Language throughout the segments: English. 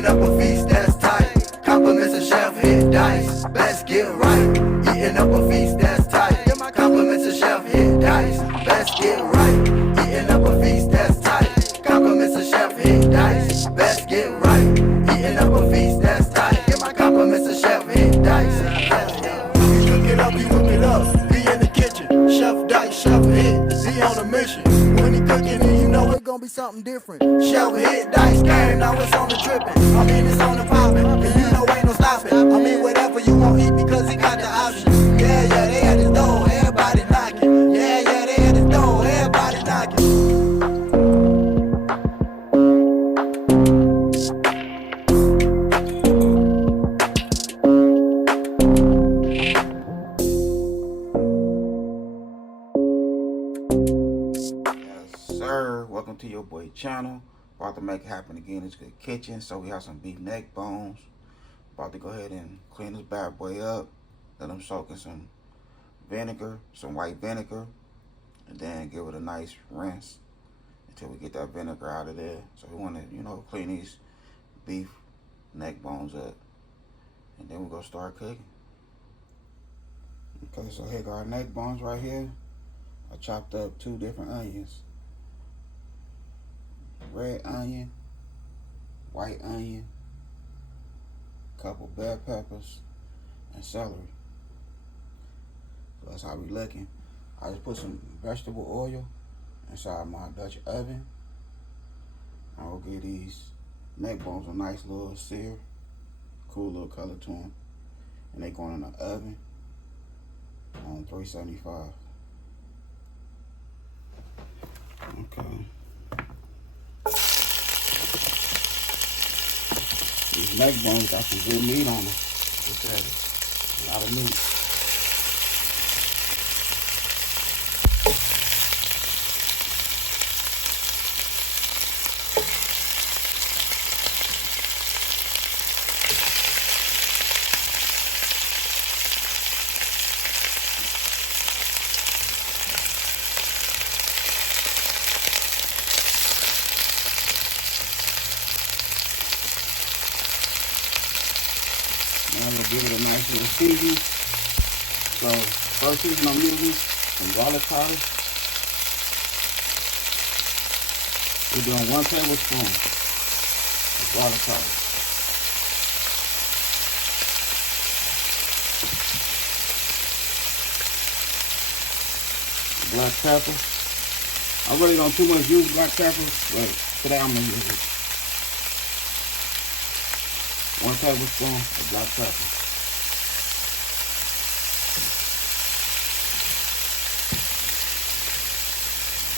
Eating up a feast that's tight. Compliments a chef, hit dice. Best get right. Eating up a feast that's tight. Compliments a chef, hit dice. Best get right. Eating up a feast that's tight. Compliments a chef, hit dice. Best get right. Eating up a feast that's tight. Compliments a chef, hit dice. You cook it up. Be in the kitchen. Chef dice, chef hit. He on a mission. When he cooking it, you know it's gonna be something different. Chef hit dice game, now it's on the dripping. I mean it's on the popping, and you know ain't no stopping. I mean whatever you want eat because he got the option. Yeah, they had his door, everybody knocking. Yeah, they had his door, everybody knocking. Welcome to your boy channel. About to make it happen again. It's Good Kitchen. So we have some beef neck bones. About to go ahead and clean this bad boy up. Let them soak in some vinegar, some white vinegar, and then give it a nice rinse until we get that vinegar out of there. So we want to, clean these beef neck bones up, and then we're gonna start cooking. Okay, so here got our neck bones right here. I chopped up 2 different onions. Red onion, white onion, couple bell peppers, and celery. So that's how we looking. I just put some vegetable oil inside my Dutch oven. I will give these neck bones a nice little sear, cool little color to them, and they going in the oven on 375. Okay. These neck bones got some good meat on them. Look at it. A lot of meat. I'm gonna give it a nice little season. So first season I'm using some garlic powder. We're doing 1 tablespoon of garlic powder. Black pepper. I really don't too much use black pepper, but today I'm gonna use it. 1 tablespoon of black pepper.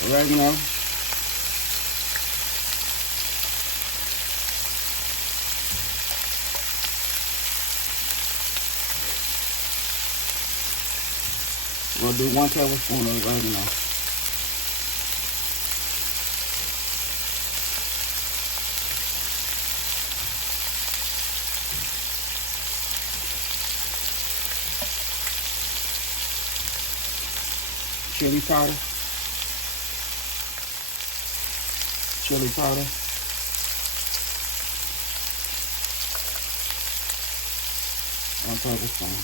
Oregano. We'll do 1 tablespoon of oregano. Chili powder. Chili powder. One tablespoon.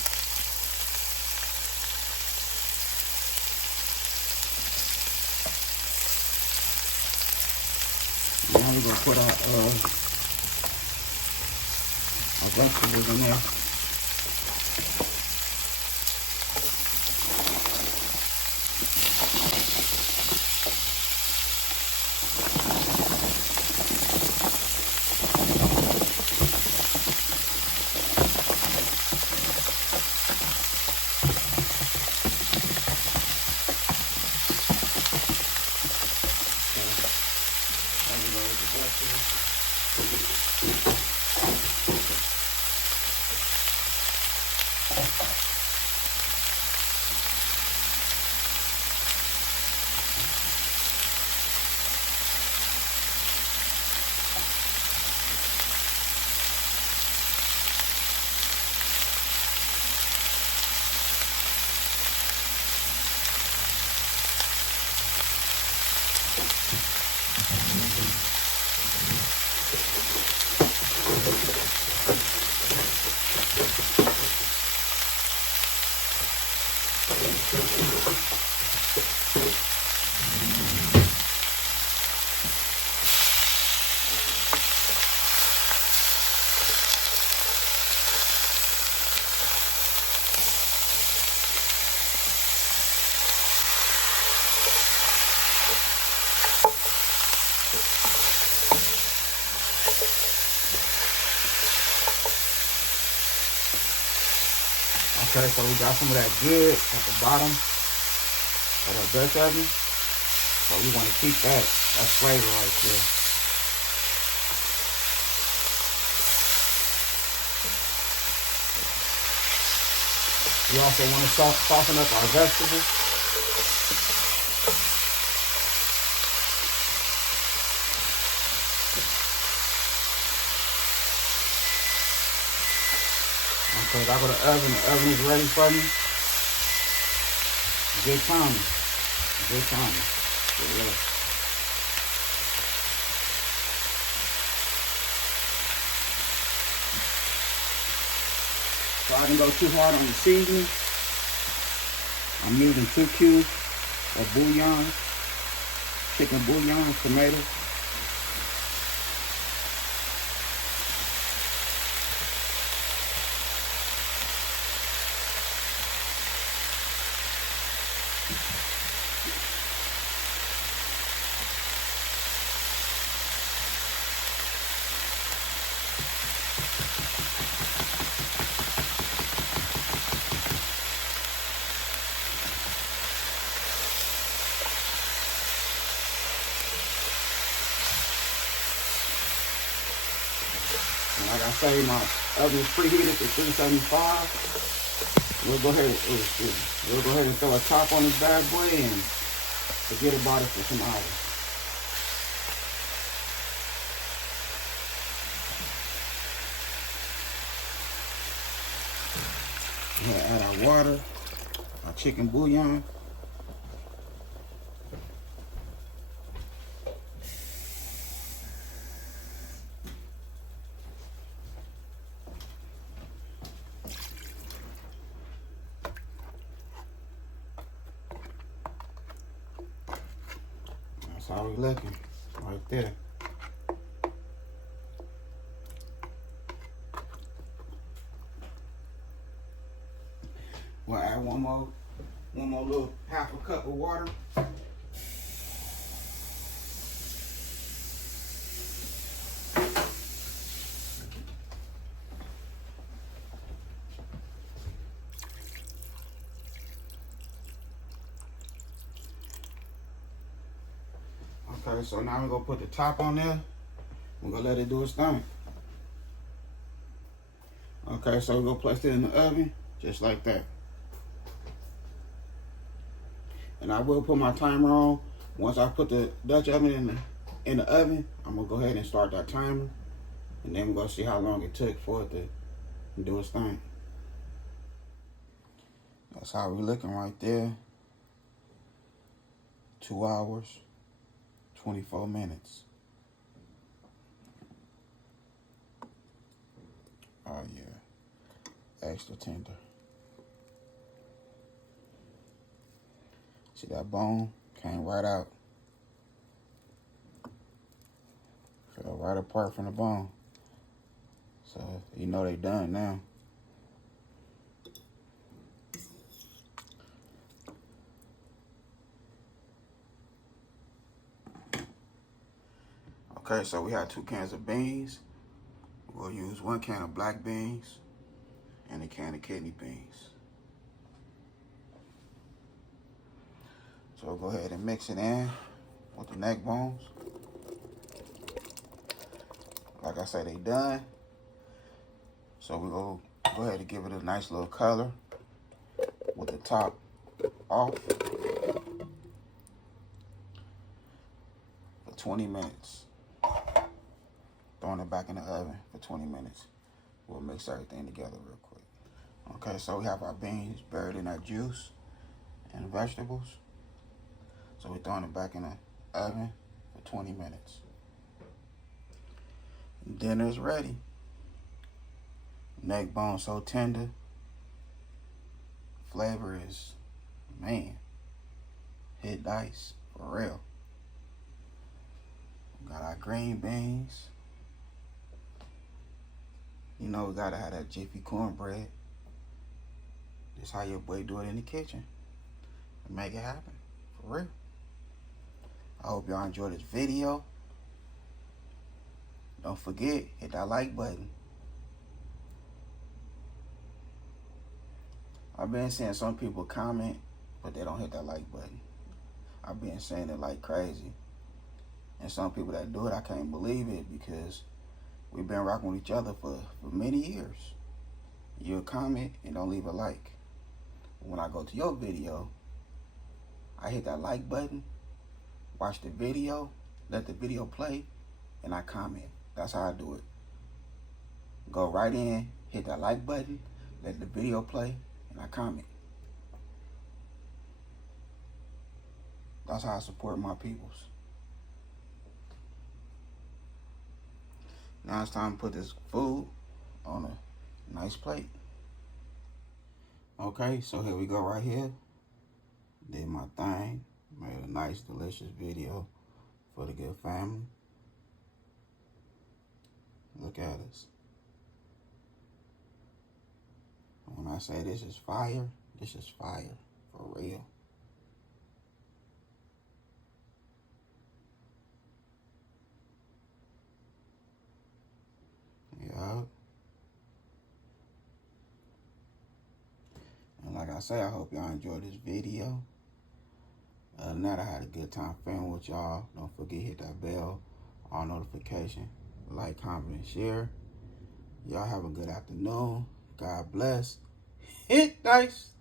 Now we're gonna put our vegetables in there. Okay, so we got some of that good at the bottom of the Dutch oven. So we want to keep that flavor right there. We also want to soften up our vegetables. Okay, I go to the oven. The oven is ready for me. Good timing. Good timing. Good. So I didn't go too hard on the seasoning. I'm using 2 cubes of bouillon, chicken bouillon, tomato. And like I say, my oven is preheated to 375. We'll go ahead and throw a top on this bad boy and forget about it for some hours. We're gonna add our water, our chicken bouillon. That's how we looking right there. We'll add one more little half a cup of water. Okay, so now we're gonna put the top on there. We're gonna let it do its thing. Okay, so we're gonna place it in the oven just like that. And I will put my timer on. Once I put the Dutch oven in the oven, I'm gonna go ahead and start that timer. And then we're gonna see how long it took for it to do its thing. That's how we're looking right there. 2 hours, 24 minutes. Oh yeah, extra tender. See that bone came right out. Fell right apart from the bone. So you know they done now. Okay, so we have 2 cans of beans. We'll use 1 can of black beans and a can of kidney beans. So we'll go ahead and mix it in with the neck bones. Like I said, they done. So we're gonna go ahead and give it a nice little color with the top off for 20 minutes. Throwing it back in the oven for 20 minutes. We'll mix everything together real quick. Okay, so we have our beans buried in that juice and vegetables. So we're throwing it back in the oven for 20 minutes. Dinner's ready. Neck bone so tender. Flavor is, man, hit dice for real. We got our green beans. You know we gotta have that jiffy cornbread. This how your boy do it in the kitchen. And make it happen, for real. I hope y'all enjoyed this video. Don't forget, hit that like button. I've been seeing some people comment, but they don't hit that like button. I've been saying it like crazy. And some people that do it, I can't believe it, because we've been rocking with each other for many years. You'll comment and don't leave a like. When I go to your video, I hit that like button, watch the video, let the video play, and I comment. That's how I do it. Go right in, hit that like button, let the video play, and I comment. That's how I support my peoples. Now it's time to put this food on a nice plate. Okay, so here we go right here. Did my thing. Made a nice, delicious video for the good family. Look at us. When I say this is fire for real. Yeah. And like I say, I hope y'all enjoyed this video. Other than that, I had a good time filming with y'all. Don't forget, hit that bell, all notification, like, comment, and share. Y'all have a good afternoon. God bless. Hit dice.